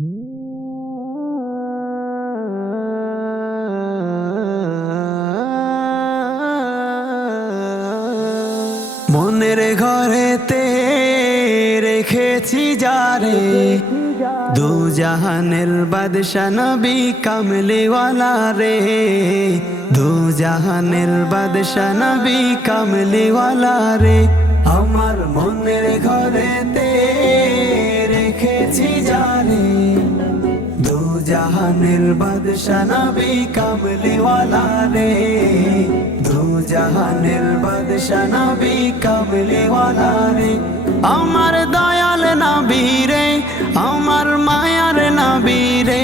মনের ঘরেতে রেখেছি যারে, দু জাহানের বাদশা নবী কামলিওয়ালা রে, দু জাহানের বাদশা নবী কামলিওয়ালা রে। আমার মনের ঘরেতে রেখেছি যারে, দু জাহানের বাদশা নবী কামলিওয়ালা রে, দু জাহানের বাদশা নবী কামলিওয়ালা রে। আমার দয়াল নবী রে, আমার মায়ার নবী রে,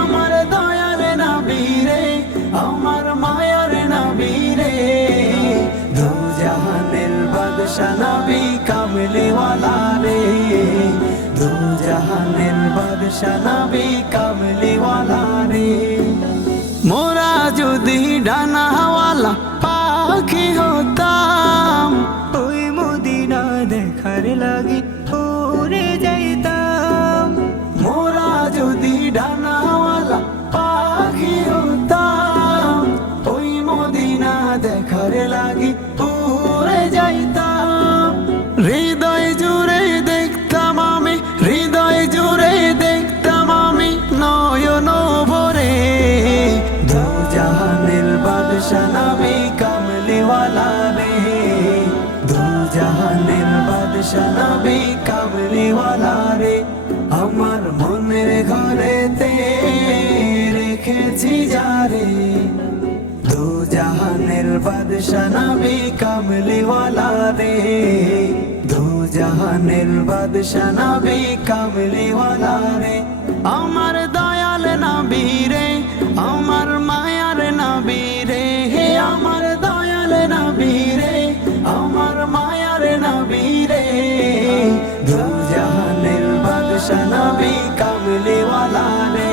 আমার দয়াল নবী রে, আমার মায়ার নবী রে, দু জাহানের বাদশা নবী কামলিওয়ালা রে, দু জাহানের বাদশা নবী কামলিওয়ালা রে। মোরা যদি ডানাওয়ালা পাখি হতাম, ওই মদিনা দেখার লাগি উড়ে যাইতাম। মোরা যদি ডানাওয়ালা পাখি হতাম, ওই মদিনা দেখার লাগি উড়ে যাইতাম। হৃদয় জুড়ে দেখতাম আমি, হৃদয় জুড়ে দেখতাম আমি নয়ন ভরে, দু জাহানের বাদশা নবী কামলিওয়ালা রে, দু জাহানের বাদশা নবী কামলিওয়ালা রে। আমার মনের ঘরেতে রেখেছি যারে, দু জাহানের বাদশা নবী কামলিওয়ালা রে, দু জাহানের বাদশা নবী কামলিওয়ালা রে। আমার দয়াল নবী রে, আমার মায়ার নবী রে, আমার দয়াল নবী রে, আমার মায়ার নবী রে, দু জাহানের বাদশা নবী কামলিওয়ালা রে,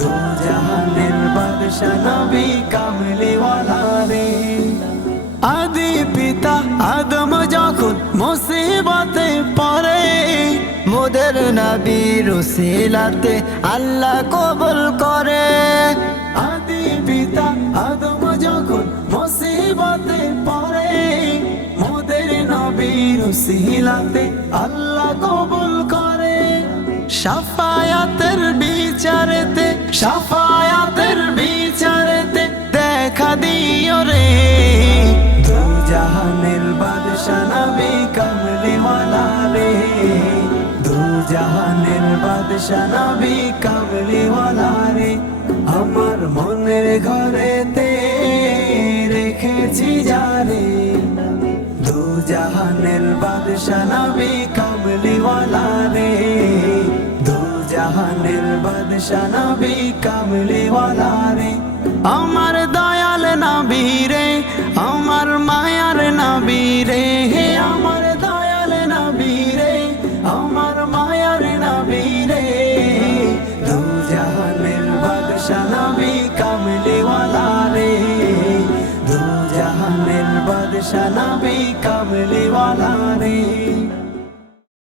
দু জাহানের বাদশা নবী কামলিওয়ালা রে। আদি পিতা আদম যখন মুসিবতে পড়ে, মোদের নবীর উসিলাতে আল্লাহ কবুল করে। আদি পিতা আদম যখন মুসিবতে পড়ে, মোদের নবীর উসিলাতে আল্লাহ কবুল করে। শাফায়াতের বিচারেতে, শাফায়াতের বিচারেতে দেখা দিও রে, দু জাহানের বাদশা নবী কামলিওয়ালা রে, দু জাহানের বাদশা নবী কামলিওয়ালা রে। আমার মনের ঘরেতে রেখেছি যারে, দু জাহানের বাদশা নবী কামলিওয়ালা রে, দু জাহানের বাদশা নবী কামলিওয়ালা রে। আমার দয়াল নবী রে, আমার মায়ার নবী রে, আমার দয়াল নবী রে, আমার মায়ার নবী রে, দু জাহানের বাদশা